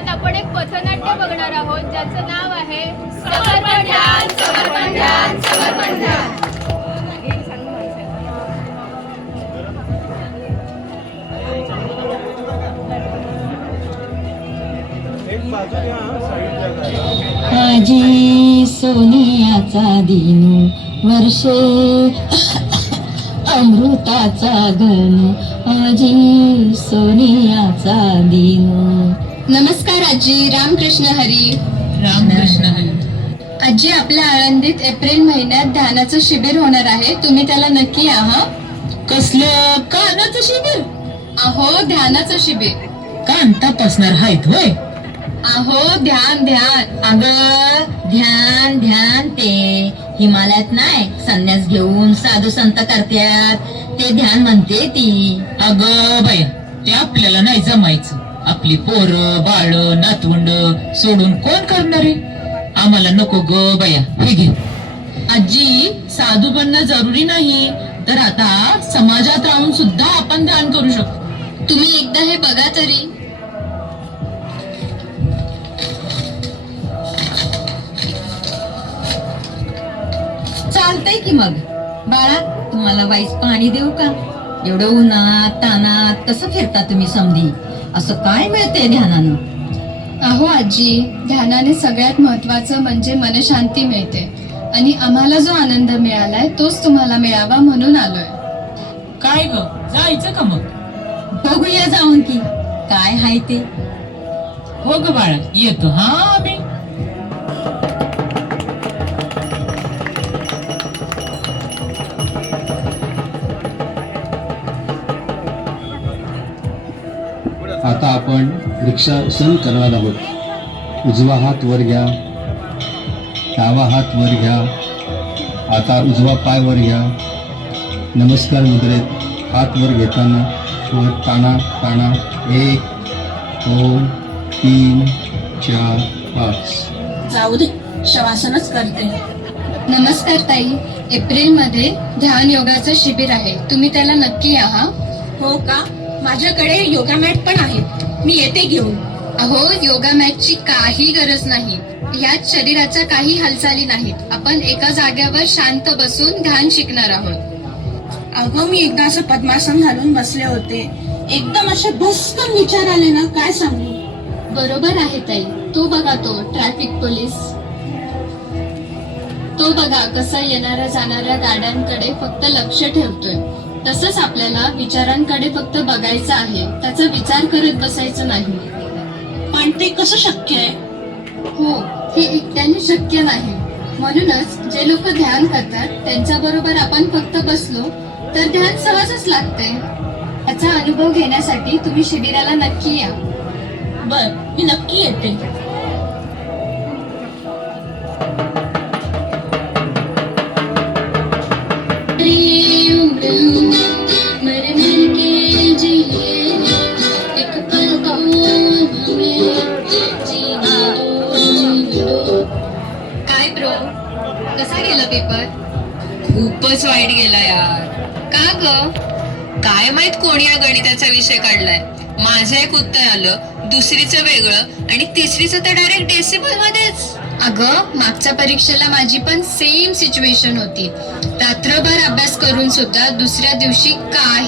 कार्यक्रमात आपण एक पथनाट्य बघणार आहोत ज्याचं नाव आहे समर्पण ध्यान समर्पण ध्यान समर्पण ध्यान. आजी सोनियाचा दिनू वर्षे अमृताचा गणू आजी सोनियाचा दिनू. नमस्कार आजी. रामकृष्ण हरी. रामकृष्ण हरी. आजी, आपल्या आळंदीत एप्रिल महिन्यात ध्यानाचं शिबिर होणार आहे. तुम्ही त्याला नक्की या हा. कसलं कानाचं शिबिर? अहो, ध्यानाचं शिबिर. कान तपासणार आहेत होय? अहो, ध्यान ध्यान. अगं ध्यान ध्यान ते हिमालयात नाही संन्यास घेऊन साधू संत करत्यात ते ध्यान म्हणते ती. अगं बाया, ते आपल्याला नाही जमायचं. आपली पोरं बाळ नातवंड सोडून कोण करणार आहे? आम्हाला नको ग बाया. हे घे. आजी, साधू बनणं जरुरी नाही, तर आता समाजात राहून सुद्धा आपण ध्यान करू शकतो. तुम्ही एकदा हे बघा तरी. चालतंय की मग. बाळा, तुम्हाला वाईस पाणी देऊ का? एवढं उन्हात तानात कसं फिरता तुम्ही समधी? असं काय मिळते ध्यानानं? अहो आजी, ध्यानाने सगळ्यात महत्वाचं म्हणजे मनशांती मिळते आणि आम्हाला जो आनंद मिळालाय तोच तुम्हाला मिळावा म्हणून आलोय. काय ग, जायचं का मग? बघूया जाऊन की काय हाय ते. हो ग बाळा, येतो हा आम्ही. आता आपण वृक्षासन करणार आहोत. उजवा हात वर घ्या, डावा हात वर घ्या. आता उजवा पाय वर घ्या. नमस्कार मुद्रेत हात वर घेताना वर ताना ताना 1 2 3 4 5. जाऊ दे, शवासनच करते. नमस्कार ताई. एप्रिल मध्ये ध्यान योगाचं शिबिर आहे. तुम्ही त्याला नक्की या हा. हो का? माझ्याकडे योगा मॅट पण आहेत, मी येते घेऊन. अहो, योगा मॅटची काही गरज नाही. यात शरीराच्या काही हालचाली नाहीत. आपण एका जागेवर शांत बसून ध्यान शिकणार आहोत. अगं, मी एकदा असं पद्मासन घालून बसले होते. एकदम असे भस्कन विचार आले ना, काय सांगू. बरोबर आहे ताई. तो बघा, तो ट्रॅफिक पोलीस. तो बघा कसा येणाऱ्या जाणाऱ्या गाड्यांकडे फक्त लक्ष ठेवतोय. तसंच आपल्याला विचारांकडे फक्त बघायचं आहे, त्याचा विचार करत बसायचं नाही. पण ते कसं शक्य आहे? हो, हे एकट्याने शक्य नाही. म्हणूनच जे लोक ध्यान करतात त्यांच्या बरोबर आपण फक्त बसलो तर ध्यान सहजच लागते. त्याचा अनुभव घेण्यासाठी तुम्ही शिबिराला नक्की या. बर, मी नक्की येते. काय ब्रो, कसा गेला पेपर? खूपच वाईट गेला यार. का ग? काय माहित कोणी या गणिताचा विषय काढलाय. माझं एक उत्तर आलं, दुसरीचं वेगळं आणि तिसरीचं तर डायरेक्ट डेसिमल मध्येच. अगं, मागच्या परीक्षेला माझी पण सेम सिच्युएशन होती. रात्रभर अभ्यास करून सुद्धा दुसऱ्या दिवशी काही